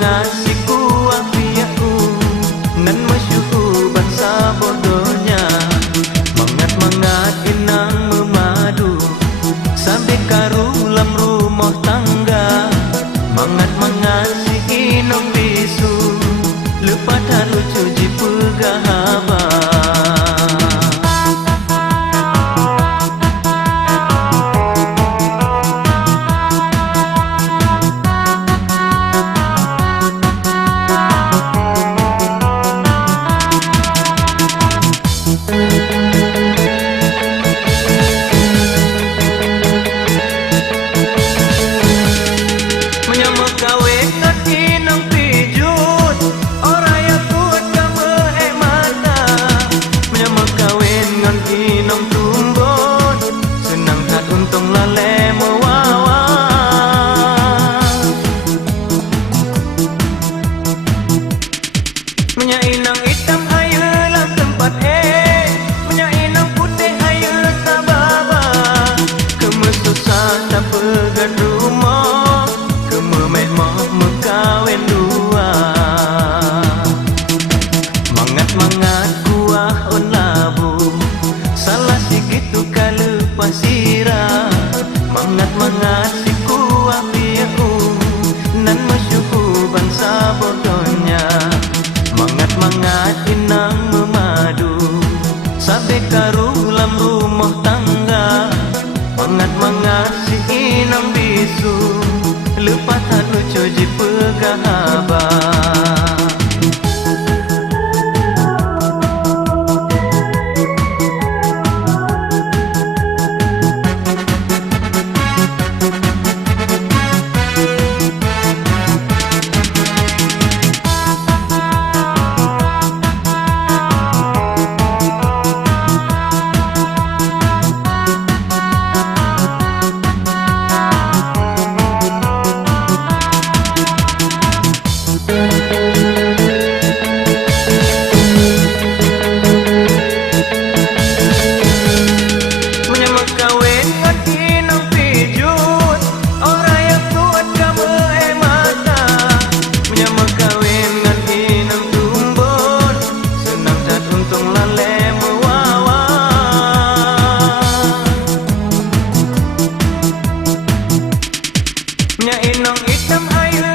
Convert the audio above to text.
mengasiku afiaku nan masyuhu bangsa bodohnya. Mangat-mangat inang memadu sampai karulam rumah tangga. Mangat-mangat si inong bisu lepas lucu ji pegahaba. Inang hitam ayo lah tempat inang putih ayo tababa. Keme susah tak pegat rumah, keme mehmah mekawin dua. Mangat-mangat kuah on labu salah sigitu kala pasira. Mangat-mangat si kuah piaku nan masyuhu bangsa bodohnya. Mangat-mangat inang memadu sampai karulam rumah tangga. Mangat-mangat si inang bisu lepas lucu ji pegahaba. Inang hitam ayo